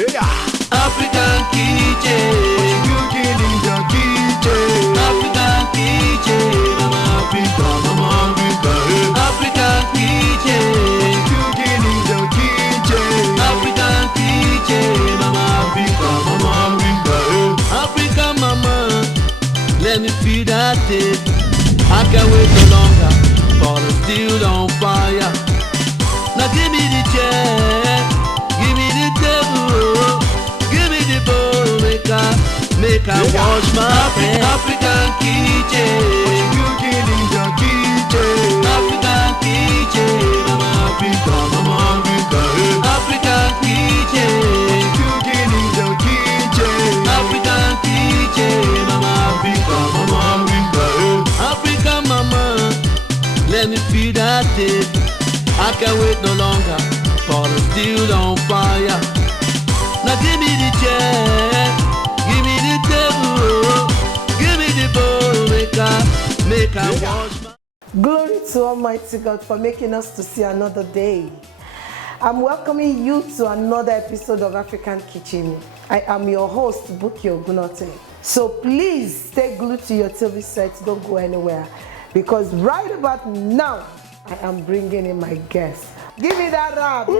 African kitchen, cooking in the kitchen. African kitchen, Mama Africa, Mama Africa. African kitchen, cooking in the kitchen. African kitchen, Mama Africa, Mama Africa. African mama, let me feel that taste. I can't wait no longer for the steel on fire. Now give me the chair, give me the table, give me the bowl, make I wash my hands. African kitchen, cooking in the kitchen. African kitchen, Mama Africa, Mama Africa. African kitchen, cooking in the kitchen. African kitchen, Mama Africa, Mama Africa. African mama, let me feel that taste. I can't wait no longer for the steel on fire. Now give me the chair, give me the table, give me the bowl, make I wash my... Glory to Almighty God for making us to see another day. I'm welcoming you to another episode of African Kitchen. I am your host, Buki Ogunote. So please stay glued to your TV sets, don't go anywhere. Because right about now, I am bringing in my guest. Give me that rap, you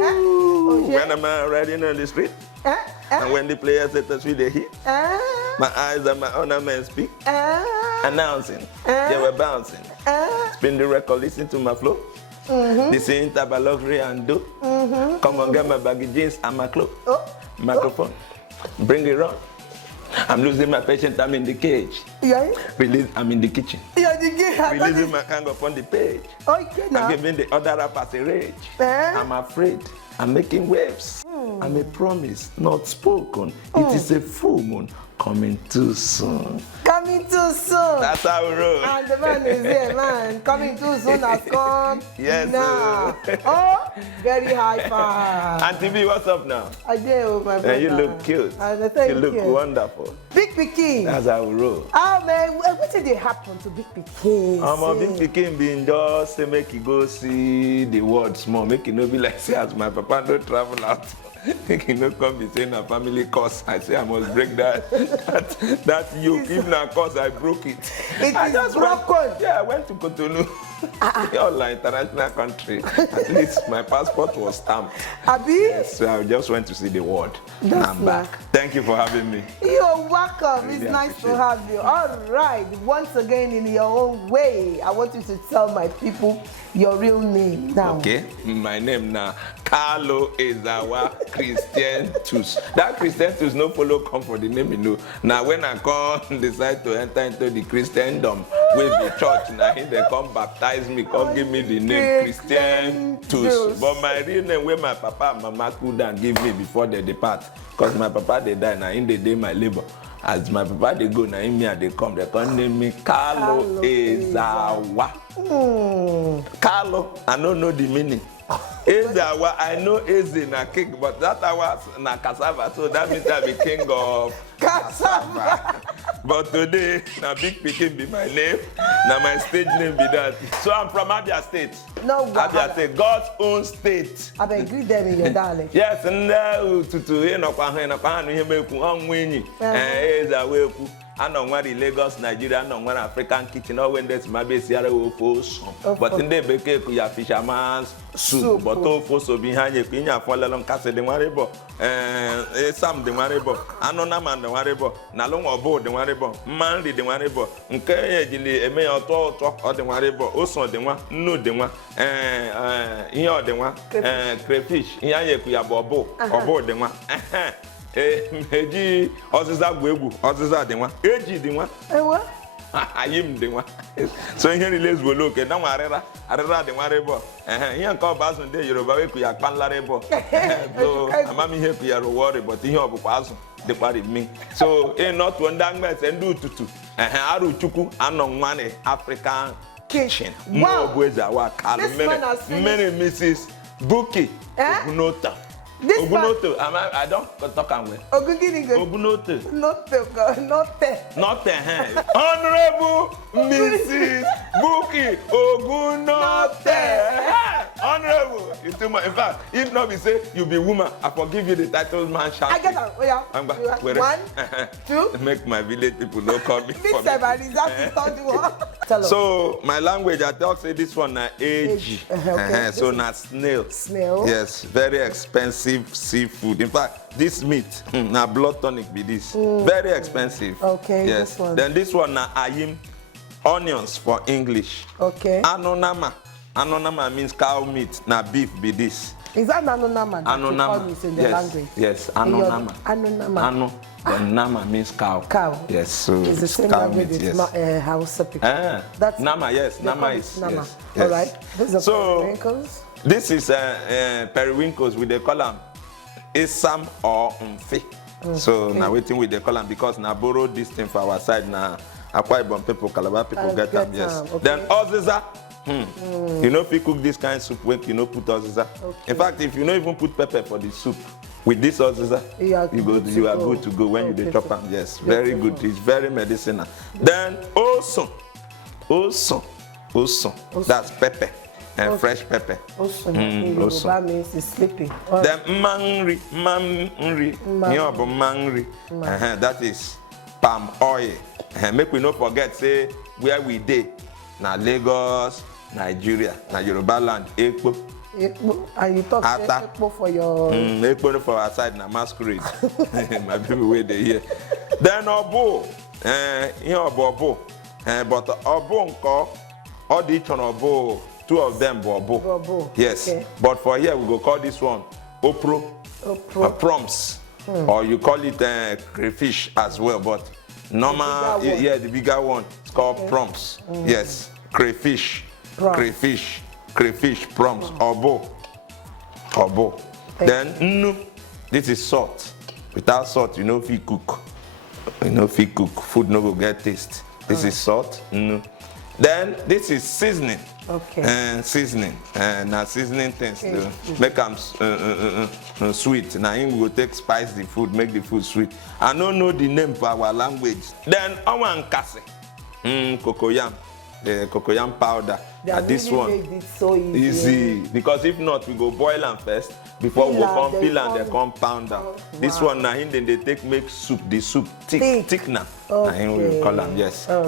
know. Okay. When I'm riding on the street, and when the players at the street they hit, my eyes and my ornaments speak, announcing, they were bouncing. Spin the record, listen to my flow. This ain't about luxury and do. Come on, get my baggy jeans and my clothes. Microphone, bring it on. I'm losing my patience, I'm in the cage. Yeah. Release, I'm in the kitchen. Yeah, the game. Releasing my hand upon the page. Okay, now. I'm giving the other rappers a rage. I'm afraid. I'm making waves. I'm a promise, not spoken. It is a full moon coming too soon. Coming too soon. That's how we roll. And the man is here, man. Coming too soon has come. Yes, now. Oh, very high five. Auntie B, what's up now? I do, my brother. And you look cute. Thank you look wonderful. Big Pikin. That's how we roll. Oh man, what did they happen to Big Pikin? Big Pikin being just say make you go see the world small, make you no be like say as my papa don't travel out. Make you no come be saying a family curse. I say I must break that yoke. If na curse, I broke it. I just broken. I went to Cotonou. All international country. At least my passport was stamped. Abi? Yes, so I just went to see the world. I'm back. Thank you for having me. You're welcome. It's nice to have you. All right. Once again, in your own way, I want you to tell my people your real name now. Okay. My name now, Carlo Ezawa Christian Tus. That Christian Tus no follow come for the name, you know. Now when I come decide to enter into the Christendom with the church, now they come baptize me, come give me the name Christian Tus. But my real name, where my papa and mama couldn't give me before they depart, because my papa they die now in the day my labor. As my papa they go now in me and they come name me Carlo Ezawa. Carlo, I don't know the meaning. Ezawa, I know Eze na king, but that was na cassava, so that means I be king of cassava. But today, na Big Pikin be my name, na my stage name be that. So I'm from Abia State. No, Abia State, God's own state. I beg greet them in your dialect. Yes, and tutu no kwa no hemeku onwenyi. Ezawa eku. I know what in Lagos, Nigeria, I know what African kitchen, or when there's my base, but in the bake, you have fisherman's soup, but all so behind your pinya, for long castle, the maribo, some the maribo, Anonaman the maribo, Nalong or board the maribo, Mandy the maribo, Nkajili, a mayor talk or the maribo, also the one, no the one, here the one, crayfish, Yayaku bobo, or board the one. Eji oziza gwebu oziza dị nwa eji dị nwa ewa ayim dị nwa so ihe niile zuolo oke na nwa arịra dị nwa rebo ihe nke ọba azụ ndị Yoruba weku ya kpanla rebo so amamihe ku ya rụwọrị but ihe ọbụkwa azụ dịkwara imi so n'otu ndị agmese ndị ututu arụ chukwu anọ nwa African kitchen bụ Ezawa Carlo many Mrs. Buki Ogunota. Ogunote, I don't talk and well. Ogunote. Not Honorable Mrs. Buki Ogunote. Honorable, it's too much. In fact, if not, we say you be woman, I forgive you the title man shall. I get that. Oh yeah. I'm back. 1, 2. Make my village people not call me. This 7 is that the third one. Tell us. So my language, I talk say this one na age. Okay. So na snail. Snail. Yes, very expensive seafood. In fact, this meat na blood tonic be this. Very expensive. Okay. Yes. This one. Then this one na ayim, onions for English. Okay. Anonama. Anonama means cow meat. Na beef be this. Is that anonama that you call it in the language? Yes, anonama. Anonama. Ano. Then nama means cow. Cow. Yes, so it's the same cow language meat, as yes. Hausa people. That's nama, yes. Nama is nama. yes. All right. These are periwinkles. This is periwinkles with the column Isam or Mfe. So now waiting with the column because now borrow this thing for our side now. Akwa Ibom people, Calabar people get them, yes. Okay. Then oziza. You know if you cook this kind of soup when you know put oziza. Okay. In fact, if you don't even put pepper for the soup, with this oziza, you are good to go when you dey chop them. Yes, very good. It's very medicinal. Then also, that's pepper and fresh pepper. Also, that means it's sleeping. Then mangri. That is palm oil. Make we not forget say where we dey. Na Lagos, Nigeria, na Yoruba land, Ekpo. And you talk Ekpo for your... Ekpo for our side, na masquerade. My people wait there here. Then Obo, Obo. But Obo nko, all the each on Obo, 2 of them were Obo. Yes, okay. But for here we go call this one Opro. Proms. Or you call it crayfish as well, but normal, the bigger one. It's called proms. Yes, crayfish, proms, obo. Then nnu, this is salt. Without salt, you know if you cook. Food no go get taste. This is salt, nnu. Then this is seasoning. Okay. Seasoning. Now seasoning things to make them sweet. Now we go take spice the food, make the food sweet. I don't know the name for our language. Then our nkase, cocoyam, the cocoyam powder. This one made it so easy because if not, we go boil them first before we come peel and they come pound them. This one now then they take make soup. The soup thick now. Okay. We call them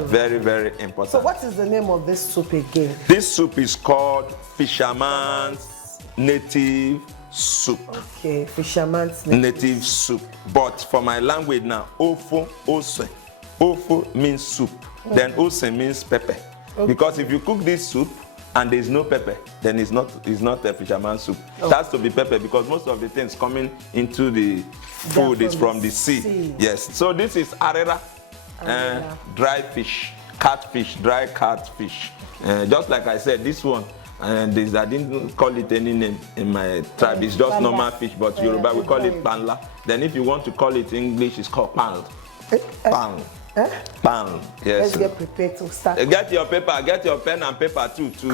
very very important. So what is the name of this soup again? This soup is called fisherman's native soup. Okay, fisherman's native soup. But for my language now, ofo ose. Ofo means soup. Then ose means pepper. Okay. Because if you cook this soup and there is no pepper, then it's not a fisherman's soup. Okay. It has to be pepper because most of the things coming into the food is from the sea. Yes. So this is arera, dry fish, catfish, dry catfish. Just like I said, this one, I didn't call it any name in my tribe. It's just normal fish, but Yoruba we call it panla. Then if you want to call it English, it's called pan. Pan. Yes. Let's get prepared to start. Get your paper, get your pen and paper too to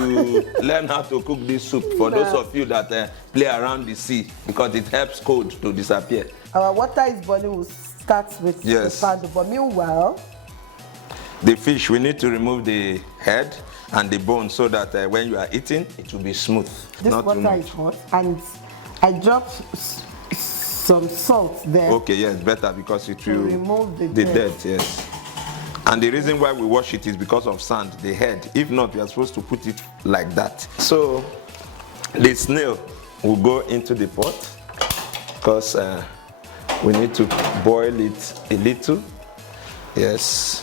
learn how to cook this soup for those of you that play around the sea because it helps cold to disappear. Our water is boiling. We'll start with the pan, but meanwhile, the fish, we need to remove the head and the bone so that when you are eating, it will be smooth. This water is hot, and I dropped some salt there. Okay, yes, better because it will remove the dirt. Yes. And the reason why we wash it is because of sand, the head. If not, we are supposed to put it like that. So the snail will go into the pot because we need to boil it a little. Yes.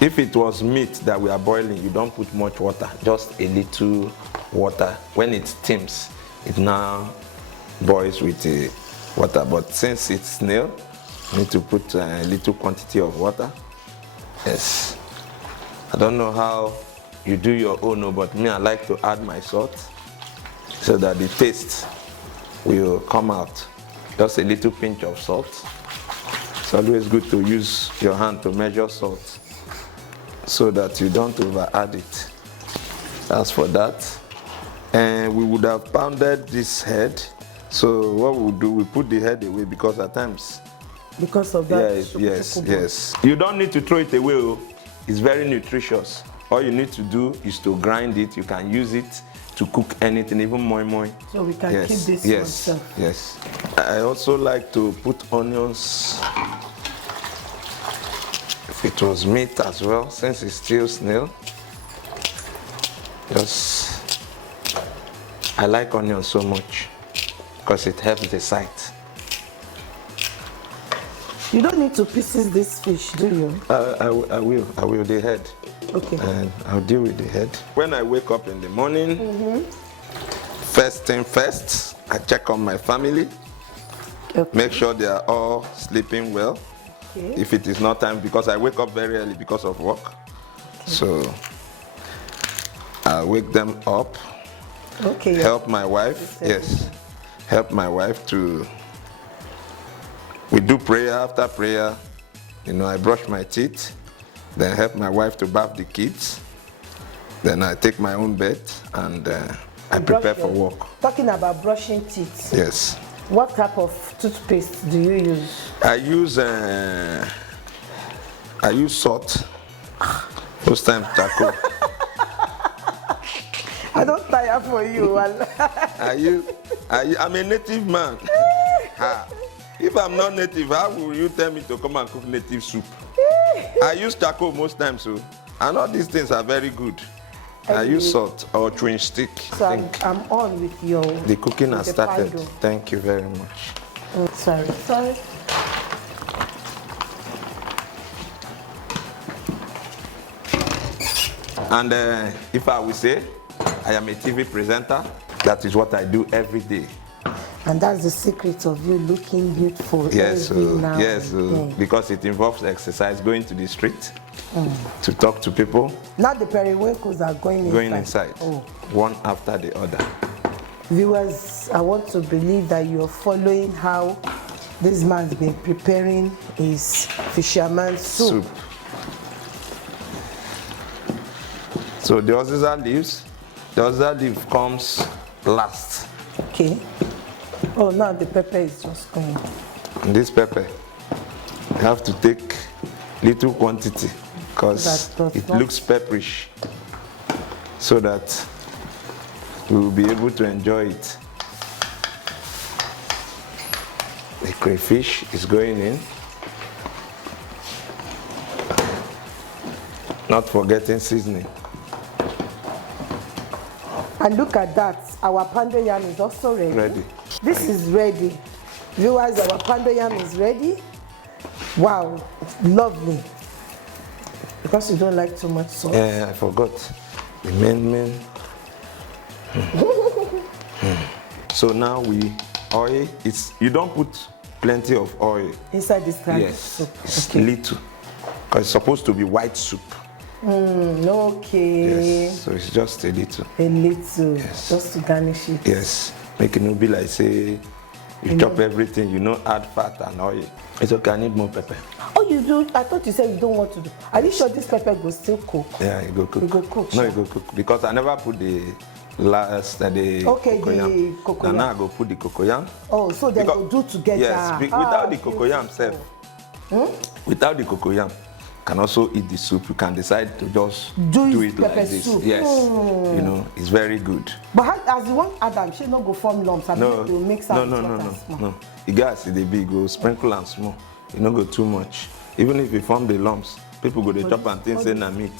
If it was meat that we are boiling, you don't put much water, just a little water. When it steams, it now boils with the water. But since it's snail, you need to put a little quantity of water. Yes. I don't know how you do your own, but me, I like to add my salt so that the taste will come out. Just a little pinch of salt. It's always good to use your hand to measure salt so that you don't over add it. As for that, and we would have pounded this head. So what we do, we put the head away because at times, because of that. Yes. You don't need to throw it away. It's very nutritious. All you need to do is to grind it. You can use it to cook anything, even moi moi. So we can keep this oneself. Yes. I also like to put onions. If it was meat as well, since it's still snail. I like onions so much because it helps the sight. You don't need to pieces this fish, do you? I will, the head. Okay. And I'll deal with the head. When I wake up in the morning, first thing first, I check on my family. Okay. Make sure they are all sleeping well. Okay. If it is not time, because I wake up very early because of work. Okay. So I wake them up. Okay. Help my wife. Yes. Help my wife to. We do prayer after prayer. You know, I brush my teeth. Then help my wife to bath the kids. Then I take my own bed and I prepare for work. Talking about brushing teeth. Yes. What type of toothpaste do you use? I use salt. Most times charcoal. I don't tire for you. I'm a native man. If I'm not native, how will you tell me to come and cook native soup? I use charcoal most times, so and all these things are very good. I use salt or chewing stick. So I'm on with your. The cooking has started. Pando. Thank you very much. Oh, sorry. And if I will say, I am a TV presenter. That is what I do every day. And that's the secret of you looking beautiful. Yes, because it involves exercise, going to the street to talk to people. Now the periwinkles are going inside. Oh. One after the other. Viewers, I want to believe that you're following how this man's been preparing his fisherman's soup. So the oziza leaf comes last. Okay. Oh, now the pepper is just going. And this pepper, you have to take little quantity because it looks pepperish, so that we will be able to enjoy it. The crayfish is going in. Not forgetting seasoning. And look at that, our pando yam is also ready. This is ready. Viewers, our pando yam is ready. Wow, it's lovely. Because you don't like too much salt. Yeah, I forgot. The main. So now oil, you don't put plenty of oil. Inside this kind of soup? Yes, it's little. Because it's supposed to be white soup. Okay. Yes, so it's just a little. A little, just to garnish it. Yes, make it not be like say, you chop everything, add fat and oil. It's okay, I need more pepper. Oh, you do? I thought you said you don't want to do. Are you sure this pepper will still cook? Yeah, it go cook. It go cook. No, it go cook. Because I never put the cocoyam. Cocoyam. Now I go put the cocoyam. Oh, so they go do together. Yes, without the cocoyam without the cocoyam, can also eat the soup. You can decide to just do it like this. Soup. Yes, it's very good. But as you want Adam, she not go form lumps. No, to mix no. You guys see the big go sprinkle and small. You don't go too much. Even if you form the lumps, people go to chop and things say na meat.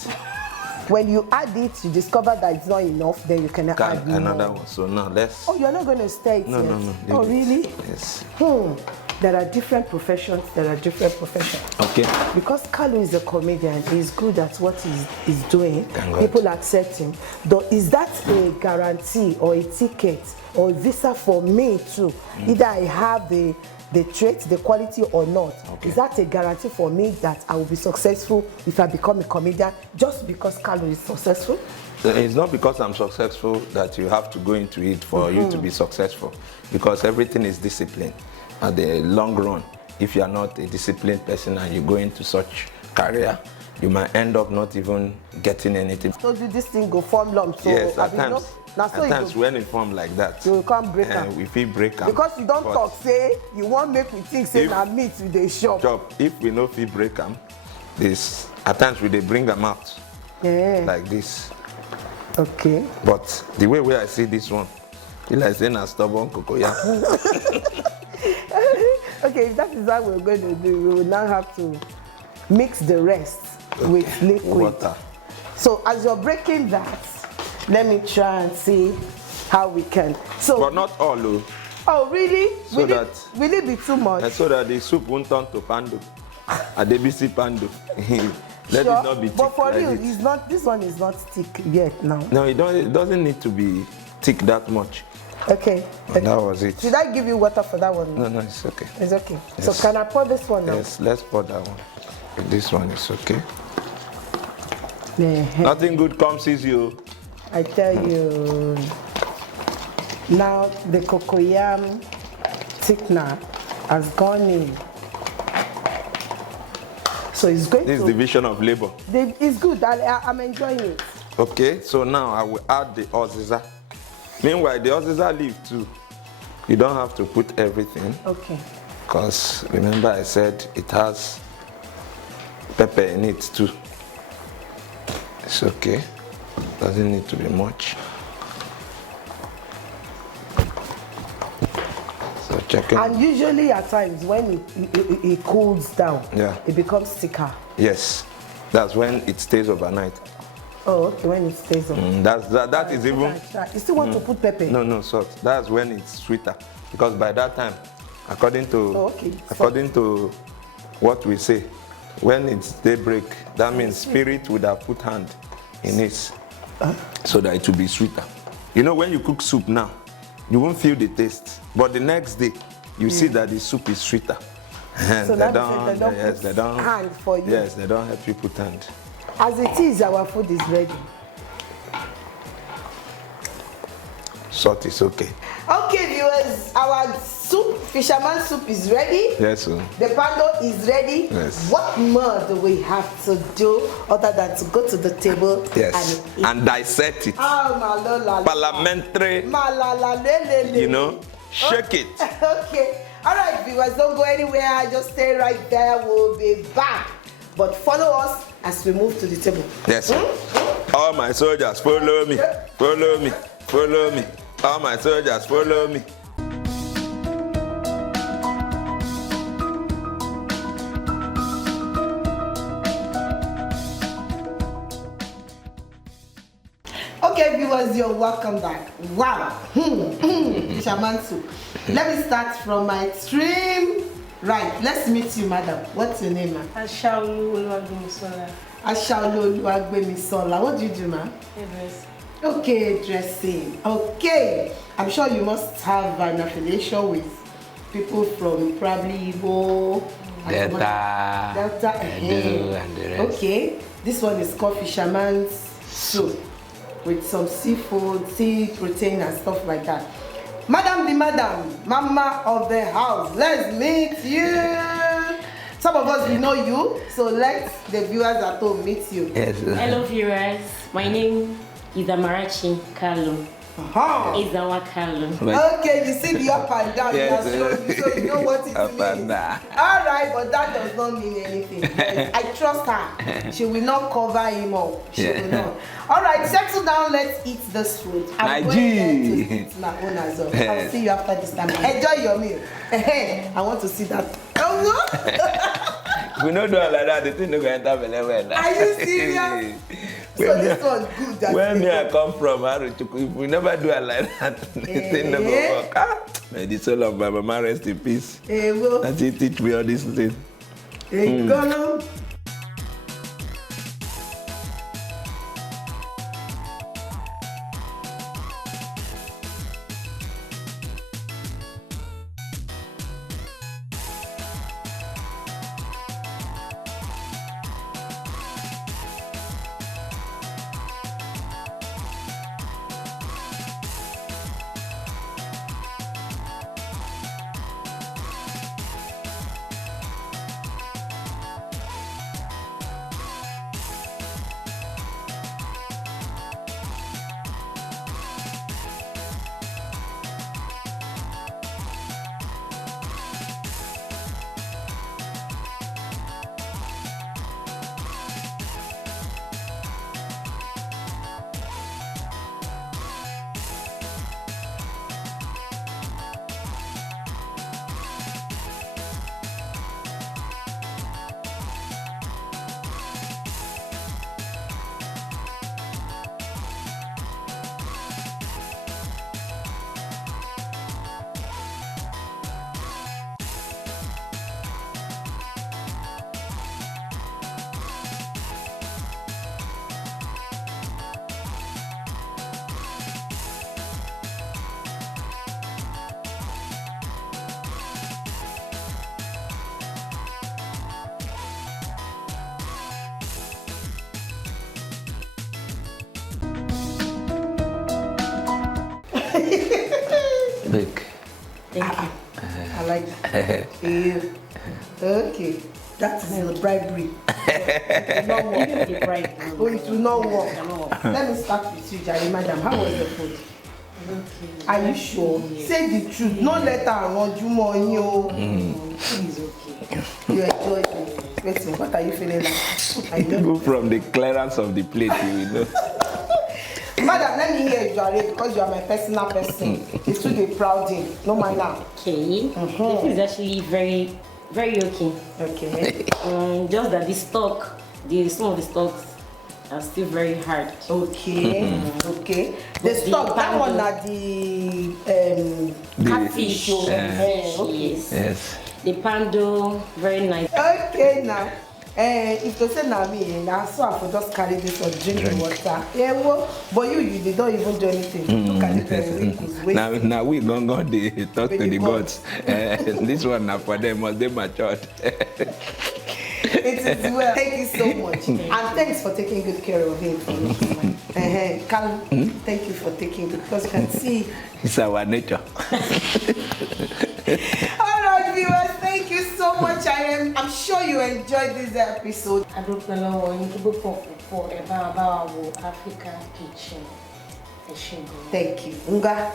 When you add it, you discover that it's not enough, then you can add another more. one. So now let's. Oh, you're not going to stir it yet? No. Oh, really? Yes. There are different professions. Okay. Because Kalu is a comedian, he's good at what he's doing. People accept him. Though, is that a guarantee or a ticket or a visa for me too? Either I have the trait, the quality or not. Okay. Is that a guarantee for me that I will be successful if I become a comedian just because Kalu is successful? It's not because I'm successful that you have to go into it for you to be successful. Because everything is discipline. At the long run, if you are not a disciplined person and you go into such career, you might end up not even getting anything. So this thing go form lumps. So yes, at times when it form like that, you can't break them. We feel break them. Because you don't talk, say you won't make me think say na meat with the shop. If we no feel break them, this at times we they bring them out like this. Okay. But the way I see this one, it's like saying a stubborn cocoyam. Okay, if that is how we're going to do, we will now have to mix the rest with liquid. Water. So as you're breaking that, let me try and see how we can. So, But not all, oh. oh really? So will it be too much? So that the soup won't turn to pando. A debisi pando. Let Sure, it not be thick. but for like real, it. it's not. This one is not thick yet now. No, it doesn't need to be thick that much. Okay. And that was it. Did I give you water for that one? No, it's okay. It's okay. Yes. So can I pour this one now? Yes, let's pour that one. This one is okay. Yeah. Nothing good comes easy. I tell you. Now the cocoyam thickener has gone in. So it's going This to... is division of labor. It's good. I'm enjoying it. Okay, so now I will add the oziza. Meanwhile, the oziza leaf too. You don't have to put everything. Okay. Because remember I said it has pepper in it too. It's okay. Doesn't need to be much. So check it. And usually at times when it cools down, Yeah. it becomes thicker. Yes, that's when it stays overnight. Oh, okay, when it stays on. That is even. You still want to put pepper? No, salt. That's when it's sweeter. Because by that time, according to what we say, when it's daybreak, that means spirit would have put hand in it so that it will be sweeter. You know, when you cook soup now, you won't feel the taste. But the next day, you see that the soup is sweeter. So they don't put hand for you. Yes, they don't help you put hand. As it is, our food is ready. Salt is okay. Okay, viewers, our soup, fisherman soup is ready. Yes, sir. The pando is ready. Yes. What more do we have to do other than to go to the table Yes, and eat? and dissect it. Oh, Parliamentary, you know, shake it. Okay. All right, viewers, don't go anywhere. Just stay right there. We'll be back. But follow us as we move to the table. Yes, sir. All my soldiers, follow me. Follow me. Follow me. All my soldiers, follow me. Okay, viewers, you're welcome back. Wow. Fisherman soup. Let me start from my extreme right. Let's meet you, madam. What's your name, ma'am? Ashaolu. Ashaolu Oluwagbemisola. What do you do, ma'am? Okay, dressing. Okay. I'm sure you must have an affiliation with people from probably Igbo, Delta, and the rest. Okay. This one is called fisherman's soup with some seafood, sea protein and stuff like that. Madam the madam, mama of the house, let's meet you. Some of us, we know you, so let the viewers at home meet you. Yes. Hello viewers, my name is Amarachi Kalu. Izawa Kalu. Okay, you see the up and down, Yes. so you know what it Up means. and down. All right, but that does not mean anything. Yes, I trust her. She will not cover him up. She will not. All right, settle down. Let's eat this food. I'm going there to eat my own as well. I'll see you after this time. Enjoy your meal. I want to see that. We don't do it like that. The thing don't go enter belly well. Are you serious? So this one's good. Where me I come from, if we never do it like that, the thing don't go work. May the soul of my mama rest in peace. That she teach me all these things. Go. Okay. That is the bribery. It will not work. Oh, it will not work. Let me start with you, Jerry, madam. How was the food? Okay. Are you sure? Say the truth. No let her run you more. It's okay. You enjoyed it. Wait, what are you feeling like? I know. Go from the clearance of the plate, you will know. Madam, let me hear you, Jerry, because you are my personal person. It's too proud in. No mind now. Okay. The food is actually very, very okay. Okay. Just that the stock, some of the stocks are still very hard. Okay. Okay. The stock, that one at the catfish. Okay. Yes. The pando, very nice. Okay now. If you say na me, now so I could just carry this or drink the water. Yeah, well, but you did not even do anything. Look at it. Now we gonna go the talk to the gods. This one now for them must they matured. It is well. Thank you so much, and thanks for taking good care of him. Carl, thank you for taking good, because you can see it's our nature. All right, viewers, thank you so much. I'm sure you enjoyed this episode. I don't know for about African kitchen. Thank you. Nga.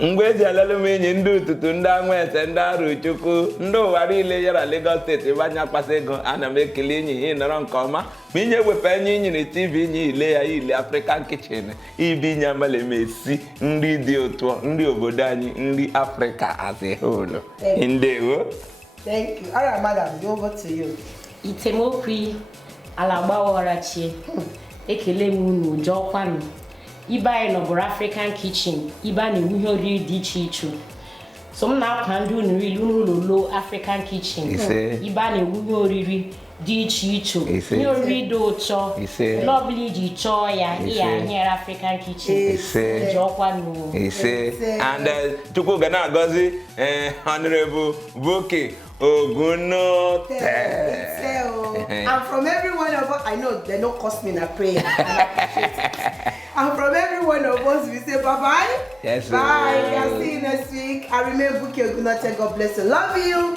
Mgbe eji alele m enyi ndị ụtụtụ ndị anwete ndị arụ chukwu ndị ụwa niile yara Lagos steeti ebe anya akpasa ego ana m ekele enyi ihe nọrọ nke ọma ma inye wepụ enyi inyere TV inye ile ya ile African kitchen ibi nye amala esi nri dị ụtọ nri obodo anyị nri Africa as a whole. Ndewo. Thank you. All right, madam, over to you. Itemokwi alagbawarachi ekele m unu jọkwanụ. Ibe anyị nọbụrụ African kitchen, ibe a na-ewu ihe oriri dị iche iche. So m na-akwa ndị unu rili n'ụlọ African kitchen. Ibe a na-ewu ihe oriri dị iche iche. Ihe oriri dị ụtọ. Lọbili iji chọọ ya, ịya nyere African kitchen. Jọkwa nụ. And Chukwu ga na-agọzi Honorable Boke Ogunote. And from every one of us, I know they don't cost me a prayer. And from every one of us, we say bye-bye. Yes, bye. I'll see you next week. I remember Book Ogunote. God bless you. Love you.